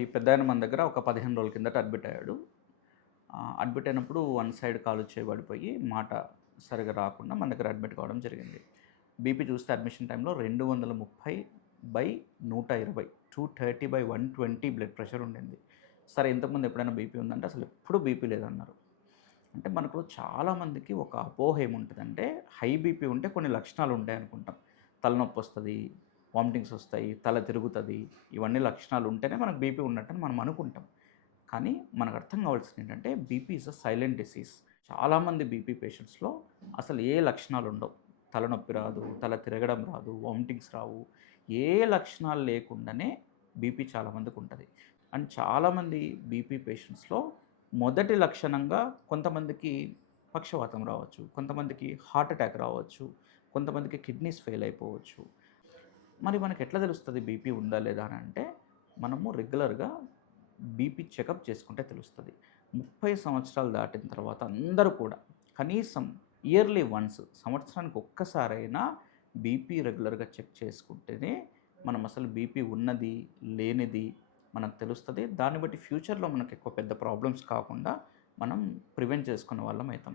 ఈ పెద్దాయన మన దగ్గర ఒక 15 రోజుల కిందట అడ్మిట్ అయ్యాడు. అడ్మిట్ అయినప్పుడు వన్ సైడ్ కాలు చేయబడిపోయి మాట సరిగ్గా రాకుండా మన దగ్గర అడ్మిట్ కావడం జరిగింది. బీపీ చూస్తే అడ్మిషన్ టైంలో 230/120 230/120 బ్లడ్ ప్రెషర్ ఉండింది. సరే ఇంతకుముందు ఎప్పుడైనా బీపీ ఉందంటే అసలు ఎప్పుడు బీపీ లేదన్నారు. అంటే మనకు చాలామందికి ఒక అపోహ ఏముంటుందంటే హై బీపీ ఉంటే కొన్ని లక్షణాలు ఉంటాయి అనుకుంటాం. తలనొప్పి వస్తుంది, వామిటింగ్స్ వస్తాయి, తల తిరుగుతుంది, ఇవన్నీ లక్షణాలు ఉంటేనే మనకు బీపీ ఉన్నట్టని మనం అనుకుంటాం. కానీ మనకు అర్థం కావాల్సింది ఏంటంటే BP is a silent disease. చాలామంది బీపీ పేషెంట్స్లో అసలు ఏ లక్షణాలు ఉండవు. తలనొప్పి రాదు, తల తిరగడం రాదు, వామిటింగ్స్ రావు, ఏ లక్షణాలు లేకుండానే బీపీ చాలామందికి ఉంటుంది. అండ్ చాలామంది బీపీ పేషెంట్స్లో మొదటి లక్షణంగా కొంతమందికి పక్షవాతం రావచ్చు, కొంతమందికి హార్ట్ అటాక్ రావచ్చు, కొంతమందికి కిడ్నీస్ ఫెయిల్ అయిపోవచ్చు. మరి మనకు ఎట్లా తెలుస్తుంది బీపీ ఉందా లేదా అని అంటే మనము రెగ్యులర్గా బీపీ చెకప్ చేసుకుంటే తెలుస్తుంది. 30 సంవత్సరాలు దాటిన తర్వాత అందరూ కూడా కనీసం ఇయర్లీ వన్స్ సంవత్సరానికి ఒక్కసారైనా బీపీ రెగ్యులర్గా చెక్ చేసుకుంటేనే మనం అసలు బీపీ ఉన్నది లేనిది మనకు తెలుస్తుంది. దాన్ని బట్టి ఫ్యూచర్లో మనకు ఎక్కువ పెద్ద ప్రాబ్లమ్స్ కాకుండా మనం ప్రివెంట్ చేసుకునే వాళ్ళం అవుతాం.